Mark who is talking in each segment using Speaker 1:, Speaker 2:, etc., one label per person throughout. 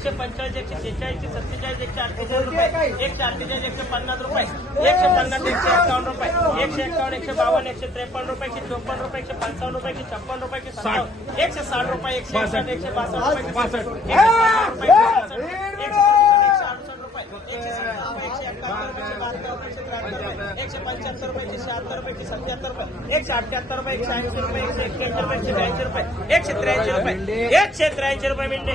Speaker 1: एकशे पंचेचाळीस एकशे शेहेचाळीस एकशे सत्तेचाळीस एकशे अठ्ठेचाळीस रुपये. एकशे अठ्ठेचाळीस एकशे पन्नास रुपये. एकशे पन्नास एकशे एकावन्न रुपये. एकशे एकावन्न एकशे बावन्न एकशे त्रेपन्न रुपये एकशे चोपन्न रुपये एकशे पंचावन्न रुपये एकशे छप्पन्न रुपये एकशे सत्तावन्न एकशे साठ रुपये एकशे एकशे बासष्ट रुपये एकशे
Speaker 2: बासष्ट.
Speaker 1: एकशे सहासष्ट रुपये एकशे सहासष्ट, एकशे सदुसष्ट, एकशे अडुसष्ट रुपये एकशे सत्तावन्न एकशे एकाहत्तर एकशे बहात्तर एकशे त्र्याहत्तर रुपये एकशे पंच्याहत्तर रुपये एकशे शहात्तर रुपये एकशे सत्याहत्तर रुपये एकशे अठ्याहत्तर रुपये एकशे ऐंशी रुपये एकशे एक्क्याऐंशी रुपये एकशे ब्याऐंशी रुपये एकशे त्र्याऐंशी रुपये एकशे त्र्याऐंशी रुपये मिनिटे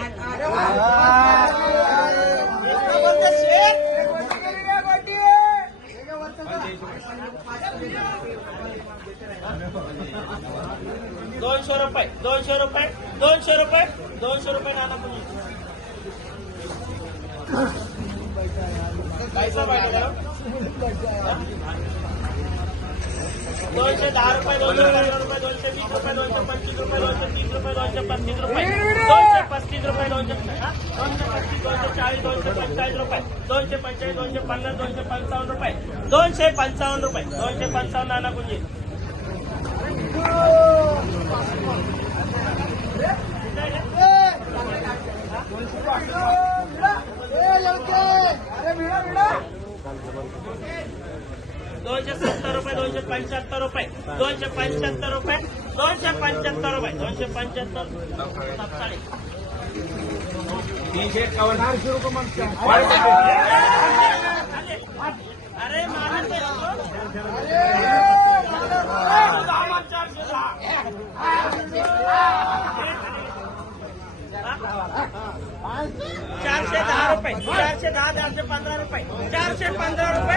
Speaker 1: दोनशे रुपये दोनशे रुपये दोनशे रुपये दोनशे रुपये नाना तुम्ही दोनशे दहा रुपये दोनशे पंधरा रुपये दोनशे वीस रुपये दोनशे पंचवीस रुपये दोनशे तीस रुपये दोनशे पस्तीस रुपये दोनशे पस्तीस रुपये दोनशे हा? दोनशे पस्तीस दोनशे चाळीस दोनशे पंचाळीस रुपये दोनशे पंचाळीस दोनशे पन्नास दोनशे पंचावन्न रुपये दोनशे पंचावन्न रुपये दोनशे पंचावन्न दोनशे सत्तर रुपये दोनशे पंच्याहत्तर रुपये दोनशे पंच्याहत्तर रुपये दोनशे पंच्याहत्तर रुपये दोनशे पंच्याहत्तर. सत्ताळीस
Speaker 2: तीनशे एकावन्न चारशे रुपये
Speaker 1: अरे माणूस चारशे दहा रुपये चारशे दहा चारशे पंधरा रुपये चारशे पंधरा रुपये.